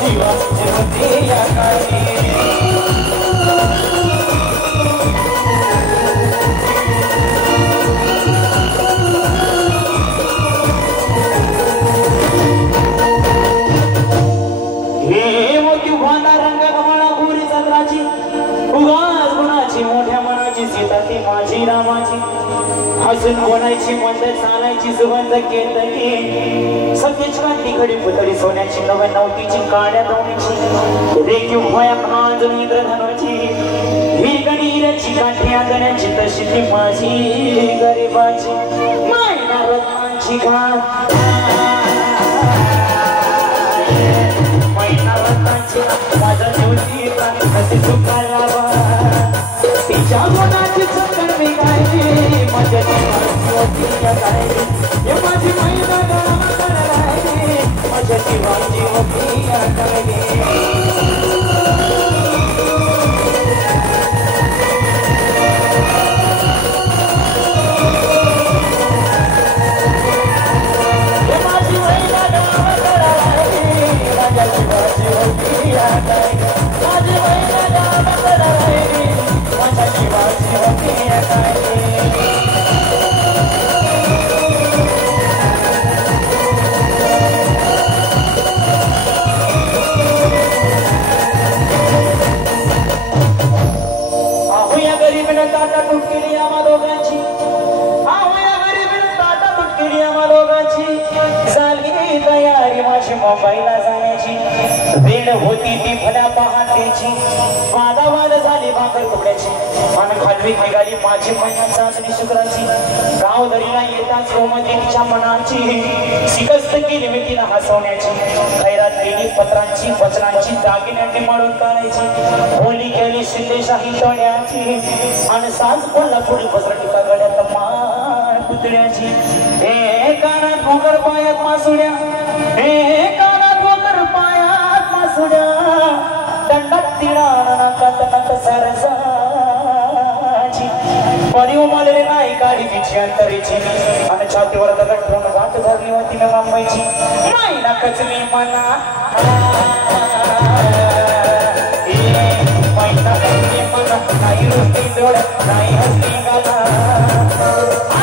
जीवाची होती या काळी हसून बोलायची मंदर चालायची सुगंध केतकी सगळीच कांती घडी पुतळी सोन्याची नव्या नवतीची काळ्या दोन्हीची रेखीव भया खांजून इंद्रधनुची हिरकणीरची काठी आदण्याची तशी ती माझी गरिबाची मायना रत्नांची घाट मैना रत्नांची माझा ज्योती कसे सुखाला तिच्या गुणाची चक्कर मी गायली माझ्या जीवाची होती या गायली हे माझी महिना गावाकडे राहिली माझ्या जीवाची होती या गायली मुंबईला जाण्याची वेळ होती ती भल्या पहाटेची वादावाद झाली भाकर तुकड्याची आणि खालवी निघाली माझी महिना चाचणी शुक्राची गाव दरीला येताच गोमतीच्या मनाची शिकस्त केली मी तिला हसवण्याची खैरात केली पत्रांची वचनांची दागिन्यांनी मळून काढायची बोली केली शिंदेशाही तोड्याची आणि साज कोल्हापुरी बसरटिका गड्यात माळ पुतळ्याची हे कानात भोकर पायात मासुड्या हे कानात भोकर पायात मासुड्या दंडात तिळा नाकात नक सरसाची परी उमलले नाही काळी बिची अंतरीची आणि छातीवर दगड ठेवून वाट धरली होती मी मुंबईची नाही ना कचली मना नाही रुसती डोळ नाही हसली गाला